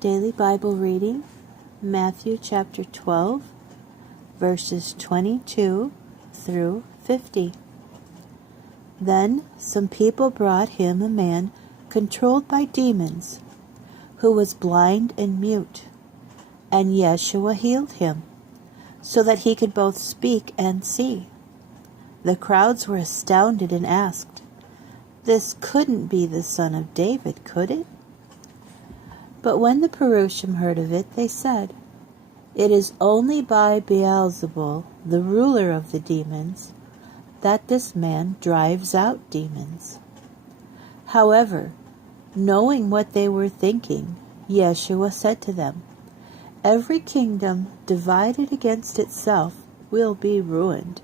Daily Bible reading, Matthew chapter 12, verses 22 through 50. Then some people brought him a man controlled by demons, who was blind and mute, and Yeshua healed him, so that he could both speak and see. The crowds were astounded and asked, "This couldn't be the son of David, could it?" But when the Perushim heard of it, they said, "It is only by Beelzebul, the ruler of the demons, that this man drives out demons." However, knowing what they were thinking, Yeshua said to them, "Every kingdom divided against itself will be ruined,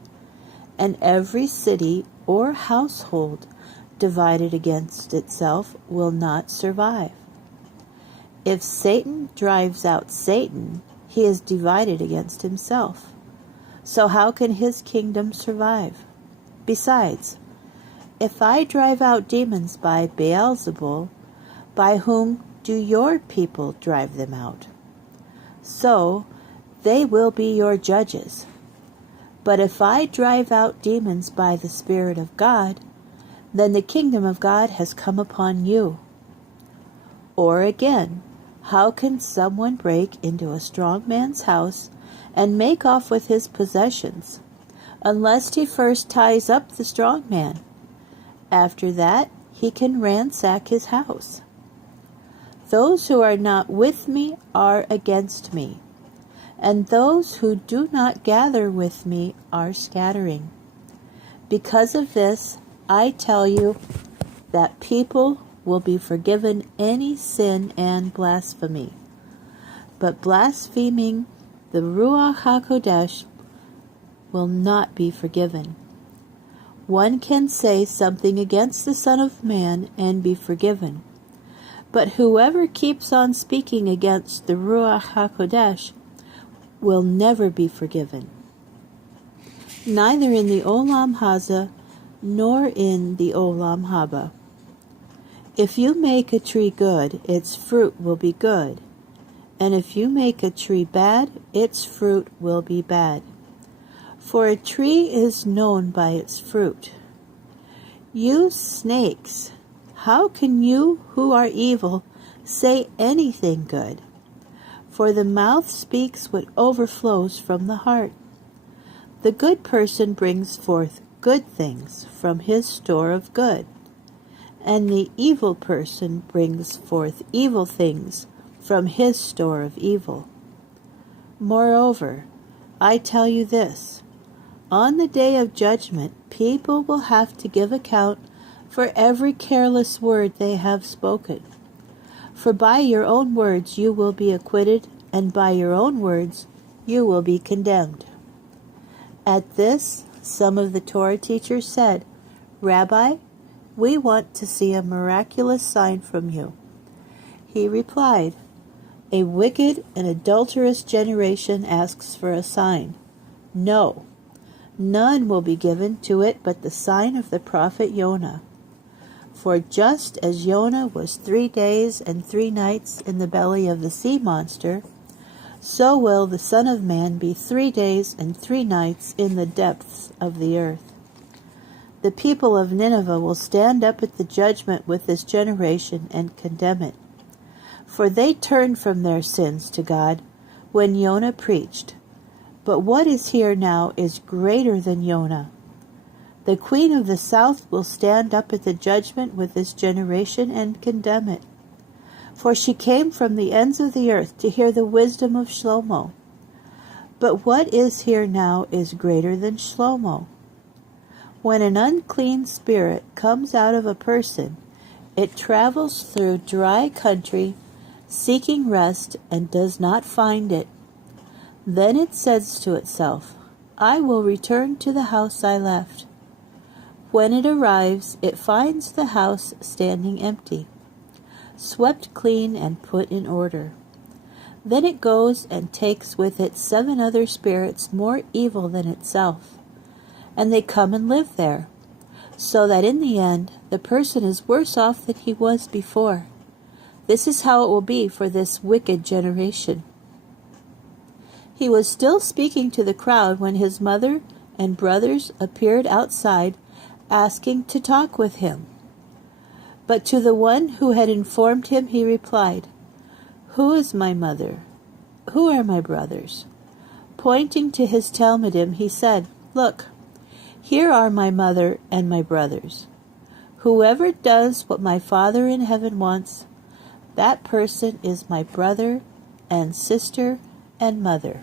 and every city or household divided against itself will not survive. If Satan drives out Satan, he is divided against himself. So how can his kingdom survive? Besides, if I drive out demons by Beelzebul, by whom do your people drive them out? So they will be your judges. But if I drive out demons by the Spirit of God, then the kingdom of God has come upon you. Or again, how can someone break into a strong man's house and make off with his possessions, unless he first ties up the strong man? After that, he can ransack his house. Those who are not with me are against me, and those who do not gather with me are scattering. Because of this, I tell you that people will be forgiven any sin and blasphemy, but blaspheming the Ruach HaKodesh will not be forgiven. One can say something against the Son of Man and be forgiven, but whoever keeps on speaking against the Ruach HaKodesh will never be forgiven, neither in the Olam Hazeh nor in the Olam Haba. If you make a tree good, its fruit will be good, and if you make a tree bad, its fruit will be bad. For a tree is known by its fruit. You snakes, how can you who are evil say anything good? For the mouth speaks what overflows from the heart. The good person brings forth good things from his store of good, and the evil person brings forth evil things from his store of evil. Moreover, I tell you this, on the day of judgment, people will have to give account for every careless word they have spoken. For by your own words you will be acquitted, and by your own words you will be condemned." At this, some of the Torah teachers said, "Rabbi, we want to see a miraculous sign from you." He replied, "A wicked and adulterous generation asks for a sign. No, none will be given to it but the sign of the prophet Jonah. For just as Jonah was 3 days and 3 nights in the belly of the sea monster, so will the Son of Man be 3 days and 3 nights in the depths of the earth. The people of Nineveh will stand up at the judgment with this generation and condemn it. For they turned from their sins to God when Jonah preached. But what is here now is greater than Jonah. The queen of the south will stand up at the judgment with this generation and condemn it. For she came from the ends of the earth to hear the wisdom of Shlomo. But what is here now is greater than Shlomo. When an unclean spirit comes out of a person, it travels through dry country, seeking rest, and does not find it. Then it says to itself, 'I will return to the house I left.' When it arrives, it finds the house standing empty, swept clean and put in order. Then it goes and takes with it 7 other spirits more evil than itself, and they come and live there, so that in the end the person is worse off than he was before. This is how it will be for this wicked generation." He was still speaking to the crowd when his mother and brothers appeared outside, asking to talk with him. But to the one who had informed him, he replied, "Who is my mother? Who are my brothers?" Pointing to his talmidim, he said, "Look, here are my mother and my brothers. Whoever does what my Father in heaven wants, that person is my brother and sister and mother."